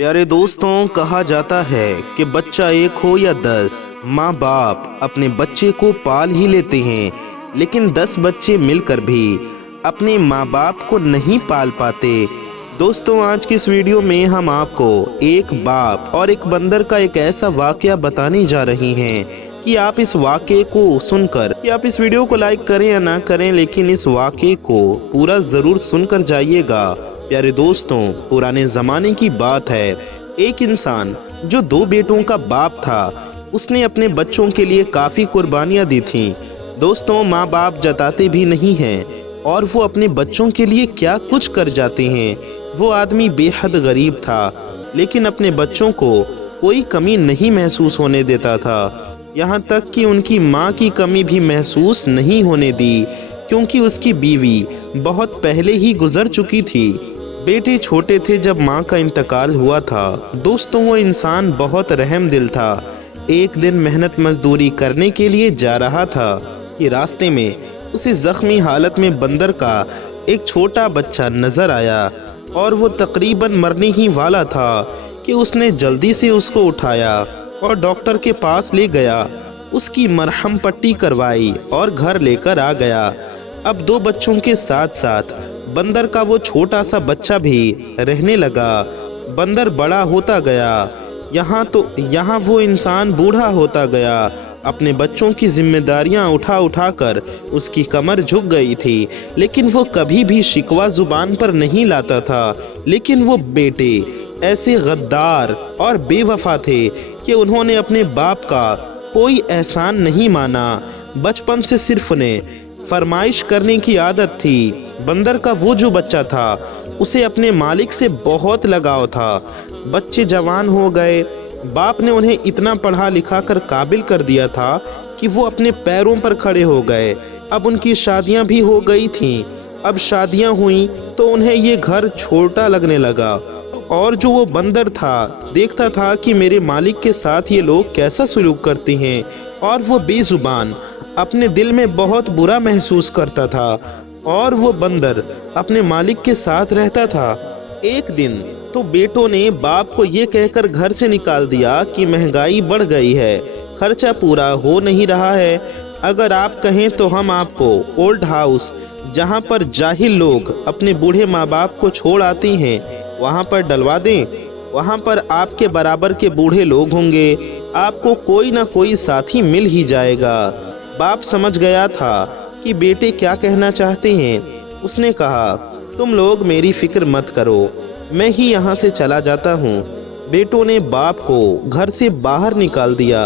प्यारे दोस्तों, कहा जाता है कि बच्चा एक हो या 10, माँ बाप अपने बच्चे को पाल ही लेते हैं, लेकिन 10 बच्चे मिलकर भी अपने माँ बाप को नहीं पाल पाते। दोस्तों, आज की इस वीडियो में हम आपको एक बाप और एक बंदर का एक ऐसा वाकया बताने जा रहे हैं कि आप इस वाकये को सुनकर आप इस वीडियो को लाइक करें या ना करें, लेकिन इस वाकये को पूरा जरूर सुनकर जाइएगा। प्यारे दोस्तों, पुराने जमाने की बात है। एक इंसान जो 2 बेटों का बाप था, उसने अपने बच्चों के लिए काफी कुर्बानियां दी थीं। दोस्तों, माँ बाप जताते भी नहीं हैं और वो अपने बच्चों के लिए क्या कुछ कर जाते हैं। वो आदमी बेहद गरीब था, लेकिन अपने बच्चों को कोई कमी नहीं महसूस होने देता था। यहाँ तक कि उनकी माँ की कमी भी महसूस नहीं होने दी, क्योंकि उसकी बीवी बहुत पहले ही गुजर चुकी थी। बेटे छोटे थे जब माँ का इंतकाल हुआ था। दोस्तों, वो इंसान बहुत रहम दिल था। एक दिन मेहनत मजदूरी करने के लिए जा रहा था कि रास्ते में उसे जख्मी हालत में बंदर का एक छोटा बच्चा नजर आया और वो तकरीबन मरने ही वाला था कि उसने जल्दी से उसको उठाया और डॉक्टर के पास ले गया। उसकी मरहम पट्टी करवाई और घर लेकर आ गया। अब 2 बच्चों के साथ साथ बंदर का वो छोटा सा बच्चा भी रहने लगा। बंदर बड़ा होता गया। यहाँ वो इंसान बूढ़ा होता गया। अपने बच्चों की जिम्मेदारियां उठा उठा कर उसकी कमर झुक गई थी, लेकिन वो कभी भी शिकवा जुबान पर नहीं लाता था। लेकिन वो बेटे ऐसे गद्दार और बेवफा थे कि उन्होंने अपने बाप का कोई एहसान नहीं माना। बचपन से सिर्फ उन्हें फरमाइश करने की आदत थी। बंदर का वो जो बच्चा था, उसे अपने मालिक से बहुत लगाव था। बच्चे जवान हो गए। बाप ने उन्हें इतना पढ़ा लिखा कर काबिल कर दिया था कि वो अपने पैरों पर खड़े हो गए। अब उनकी शादियां भी हो गई थीं। अब शादियां हुई तो उन्हें ये घर छोटा लगने लगा। और जो वो बंदर था, देखता था कि मेरे मालिक के साथ ये लोग कैसा सलूक करते हैं, और वो बेजुबान अपने दिल में बहुत बुरा महसूस करता था। और वो बंदर अपने मालिक के साथ रहता था। एक दिन तो बेटों ने बाप को ये कहकर घर से निकाल दिया कि महंगाई बढ़ गई है, खर्चा पूरा हो नहीं रहा है। अगर आप कहें तो हम आपको ओल्ड हाउस, जहाँ पर जाहिल लोग अपने बूढ़े माँ बाप को छोड़ आते हैं, वहाँ पर डलवा दें। वहाँ पर आपके बराबर के बूढ़े लोग होंगे। आपको कोई ना कोई साथी मिल ही जाएगा। बाप समझ गया था कि बेटे क्या कहना चाहते हैं। उसने कहा, तुम लोग मेरी फिक्र मत करो, मैं ही यहाँ से चला जाता हूँ। बेटों ने बाप को घर से बाहर निकाल दिया।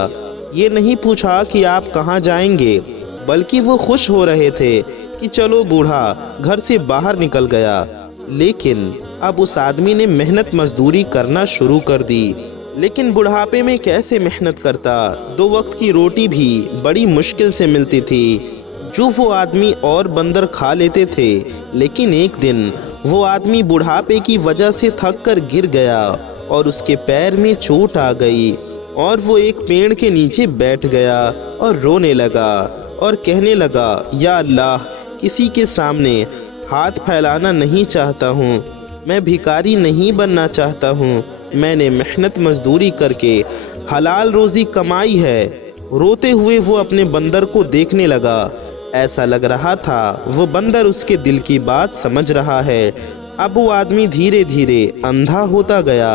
ये नहीं पूछा कि आप कहाँ जाएंगे, बल्कि वो खुश हो रहे थे कि चलो बूढ़ा घर से बाहर निकल गया। लेकिन अब उस आदमी ने मेहनत मजदूरी करना शुरू कर दी। लेकिन बुढ़ापे में कैसे मेहनत करता। 2 वक्त की रोटी भी बड़ी मुश्किल से मिलती थी, जो वो आदमी और बंदर खा लेते थे। लेकिन एक दिन वो आदमी बुढ़ापे की वजह से थक कर गिर गया और उसके पैर में चोट आ गई, और वो एक पेड़ के नीचे बैठ गया और रोने लगा और कहने लगा, या अल्लाह, किसी के सामने हाथ फैलाना नहीं चाहता हूँ। मैं भिखारी नहीं बनना चाहता हूँ। मैंने मेहनत मजदूरी करके हलाल रोजी कमाई है। रोते हुए वो अपने बंदर को देखने लगा। ऐसा लग रहा था वो बंदर उसके दिल की बात समझ रहा है। अब वो आदमी धीरे धीरे अंधा होता गया।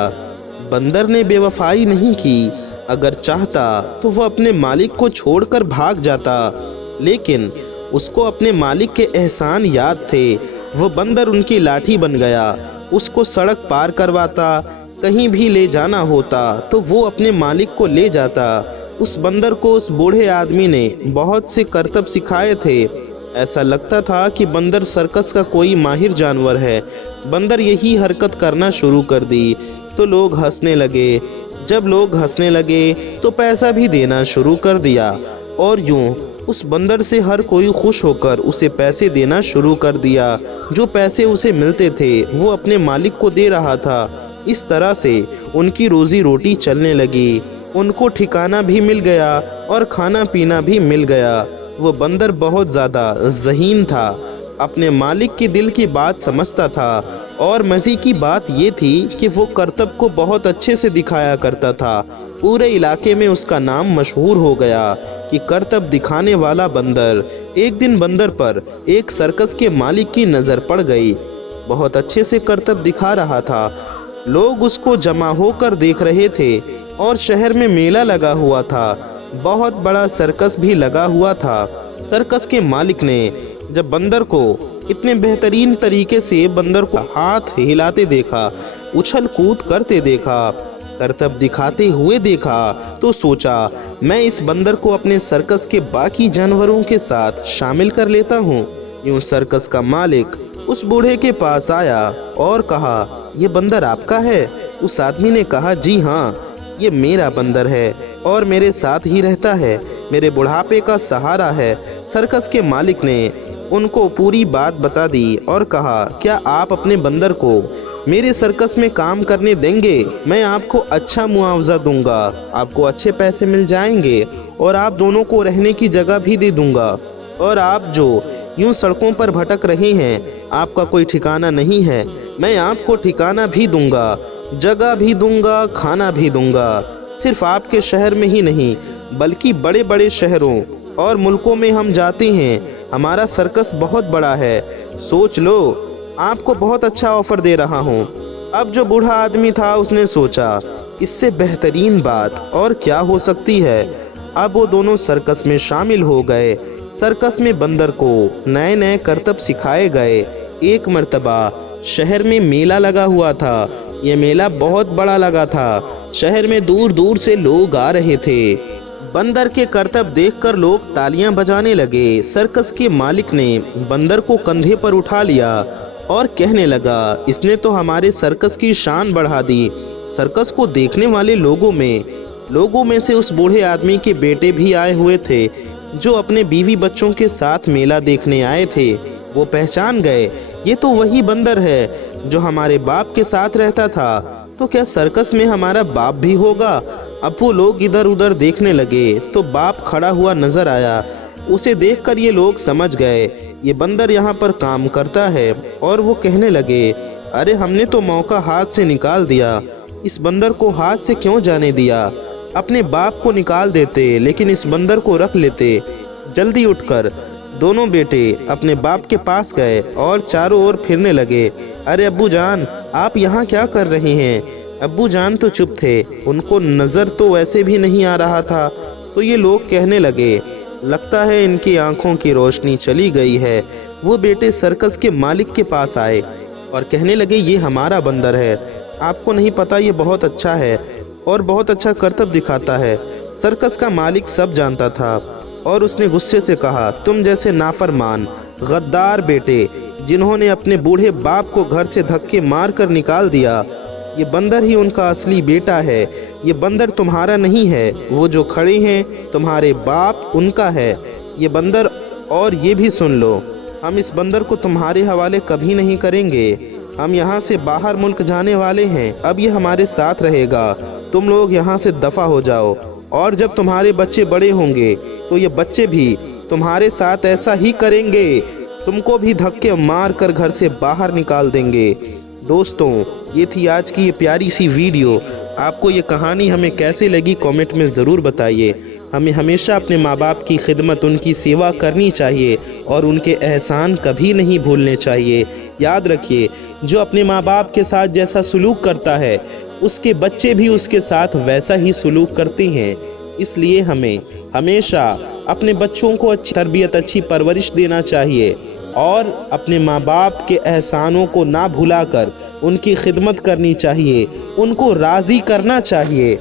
बंदर ने बेवफाई नहीं की। अगर चाहता तो वो अपने मालिक को छोड़कर भाग जाता, लेकिन उसको अपने मालिक के एहसान याद थे। वो बंदर उनकी लाठी बन गया। उसको सड़क पार करवाता, कहीं भी ले जाना होता तो वो अपने मालिक को ले जाता। उस बंदर को उस बूढ़े आदमी ने बहुत से करतब सिखाए थे। ऐसा लगता था कि बंदर सर्कस का कोई माहिर जानवर है। बंदर यही हरकत करना शुरू कर दी तो लोग हंसने लगे। जब लोग हंसने लगे तो पैसा भी देना शुरू कर दिया, और यूं उस बंदर से हर कोई खुश होकर उसे पैसे देना शुरू कर दिया। जो पैसे उसे मिलते थे वो अपने मालिक को दे रहा था। इस तरह से उनकी रोजी रोटी चलने लगी। उनको ठिकाना भी मिल गया और खाना पीना भी मिल गया। वो बंदर बहुत ज़्यादा ज़हीन था। अपने मालिक के दिल की बात समझता था اور मज़े की बात ये थी कि वो करतब को बहुत अच्छे से दिखाया करता था। पूरे इलाके में उसका नाम मशहूर हो गया कि करतब दिखाने वाला बंदर। एक दिन बंदर पर एक सर्कस के मालिक की नज़र पड़ गई। बहुत अच्छे से करतब दिखा रहा था। लोग उसको जमा होकर देख रहे थे और शहर में मेला लगा हुआ था। बहुत बड़ा सर्कस भी लगा हुआ था। सर्कस के मालिक ने जब बंदर को इतने बेहतरीन तरीके से बंदर को हाथ हिलाते देखा, उछल कूद करते देखा, करतब दिखाते हुए देखा, तो सोचा मैं इस बंदर को अपने सर्कस के बाकी जानवरों के साथ शामिल कर लेता हूँ। यूं सर्कस का मालिक उस बूढ़े के पास आया और कहा, ये बंदर आपका है? उस आदमी ने कहा, जी हाँ, ये मेरा बंदर है और मेरे साथ ही रहता है, मेरे बुढ़ापे का सहारा है। सर्कस के मालिक ने उनको पूरी बात बता दी और कहा, क्या आप अपने बंदर को मेरे सर्कस में काम करने देंगे? मैं आपको अच्छा मुआवजा दूंगा, आपको अच्छे पैसे मिल जाएंगे और आप दोनों को रहने की जगह भी दे दूंगा। और आप जो यूं सड़कों पर भटक रहे हैं, आपका कोई ठिकाना नहीं है, मैं आपको ठिकाना भी दूंगा, जगह भी दूंगा, खाना भी दूंगा। सिर्फ आपके शहर में ही नहीं बल्कि बड़े बड़े शहरों और मुल्कों में हम जाते हैं। हमारा सर्कस बहुत बड़ा है, सोच लो, आपको बहुत अच्छा ऑफर दे रहा हूँ। अब जो बूढ़ा आदमी था उसने सोचा, इससे बेहतरीन बात और क्या हो सकती है। अब वो दोनों सर्कस में शामिल हो गए। सर्कस में बंदर को नए नए करतब सिखाए गए। एक मर्तबा शहर में मेला लगा हुआ था। ये मेला बहुत बड़ा लगा था। शहर में दूर दूर से लोग आ रहे थे। बंदर के करतब देखकर लोग तालियां बजाने लगे। सर्कस के मालिक ने बंदर को कंधे पर उठा लिया और कहने लगा, इसने तो हमारे सर्कस की शान बढ़ा दी। सर्कस को देखने वाले लोगों में से उस बूढ़े आदमी के बेटे भी आए हुए थे, जो अपने बीवी बच्चों के साथ मेला देखने आए थे। वो पहचान गए, ये तो वही बंदर है जो हमारे बाप के साथ रहता था। तो क्या सर्कस में हमारा बाप भी होगा? अब वो लोग इधर उधर देखने लगे तो बाप खड़ा हुआ नजर आया। उसे देखकर ये लोग समझ गए ये बंदर यहाँ पर काम करता है और वो कहने लगे, अरे हमने तो मौका हाथ से निकाल दिया, इस बंदर को हाथ से क्यों जाने दिया? अपने बाप को निकाल देते लेकिन इस बंदर को रख लेते। जल्दी उठकर दोनों बेटे अपने बाप के पास गए और चारों ओर फिरने लगे। अरे अब्बू जान, आप यहाँ क्या कर रहे हैं? अब्बू जान तो चुप थे, उनको नज़र तो वैसे भी नहीं आ रहा था। तो ये लोग कहने लगे, लगता है इनकी आंखों की रोशनी चली गई है। वो बेटे सर्कस के मालिक के पास आए और कहने लगे, ये हमारा बंदर है, आपको नहीं पता ये बहुत अच्छा है और बहुत अच्छा करतब दिखाता है। सर्कस का मालिक सब जानता था और उसने गुस्से से कहा, तुम जैसे नाफरमान गद्दार बेटे जिन्होंने अपने बूढ़े बाप को घर से धक्के मार कर निकाल दिया, ये बंदर ही उनका असली बेटा है। ये बंदर तुम्हारा नहीं है, वो जो खड़े हैं तुम्हारे बाप उनका है ये बंदर। और ये भी सुन लो, हम इस बंदर को तुम्हारे हवाले कभी नहीं करेंगे। हम यहाँ से बाहर मुल्क जाने वाले हैं, अब ये हमारे साथ रहेगा। तुम लोग यहाँ से दफा हो जाओ और जब तुम्हारे बच्चे बड़े होंगे तो ये बच्चे भी तुम्हारे साथ ऐसा ही करेंगे, तुमको भी धक्के मार कर घर से बाहर निकाल देंगे। दोस्तों, ये थी आज की ये प्यारी सी वीडियो। आपको ये कहानी हमें कैसे लगी कमेंट में ज़रूर बताइए। हमें हमेशा अपने माँ बाप की खिदमत, उनकी सेवा करनी चाहिए और उनके एहसान कभी नहीं भूलने चाहिए। याद रखिए, जो अपने माँ बाप के साथ जैसा सलूक करता है उसके बच्चे भी उसके साथ वैसा ही सलूक करते हैं। इसलिए हमें हमेशा अपने बच्चों को अच्छी तरबियत, अच्छी परवरिश देना चाहिए और अपने माँ बाप के एहसानों को ना भुलाकर उनकी खिदमत करनी चाहिए, उनको राज़ी करना चाहिए।